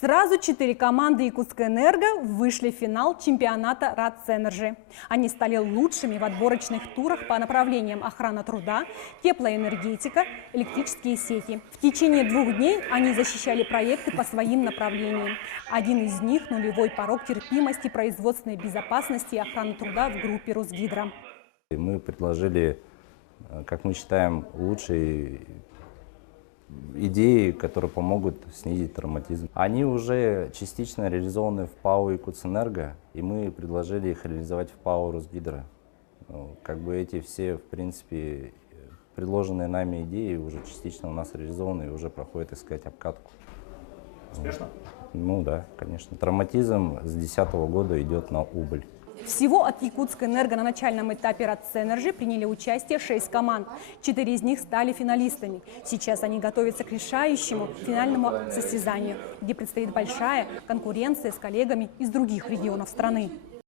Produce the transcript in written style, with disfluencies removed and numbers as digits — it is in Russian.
Сразу 4 команды Якутскэнерго вышли в финал чемпионата РАЦЭНЕРЖИ. Они стали лучшими в отборочных турах по направлениям охрана труда, теплоэнергетика, электрические сети. В течение 2 дней они защищали проекты по своим направлениям. Один из них – нулевой порог терпимости производственной безопасности и охраны труда в группе Росгидро. Мы предложили, как мы считаем, лучшие идеи, которые помогут снизить травматизм. Они уже частично реализованы в ПАО Якутскэнерго, и мы предложили их реализовать в ПАО Росгидро. Как бы эти все, в принципе, предложенные нами идеи уже частично у нас реализованы и уже проходят, так сказать, обкатку. Успешно? Ну да, конечно. Травматизм с 2010 года идет на убыль. Всего от Якутскэнерго на начальном этапе РАЦЭНЕРЖИ приняли участие 6 команд. 4 из них стали финалистами. Сейчас они готовятся к решающему финальному состязанию, где предстоит большая конкуренция с коллегами из других регионов страны.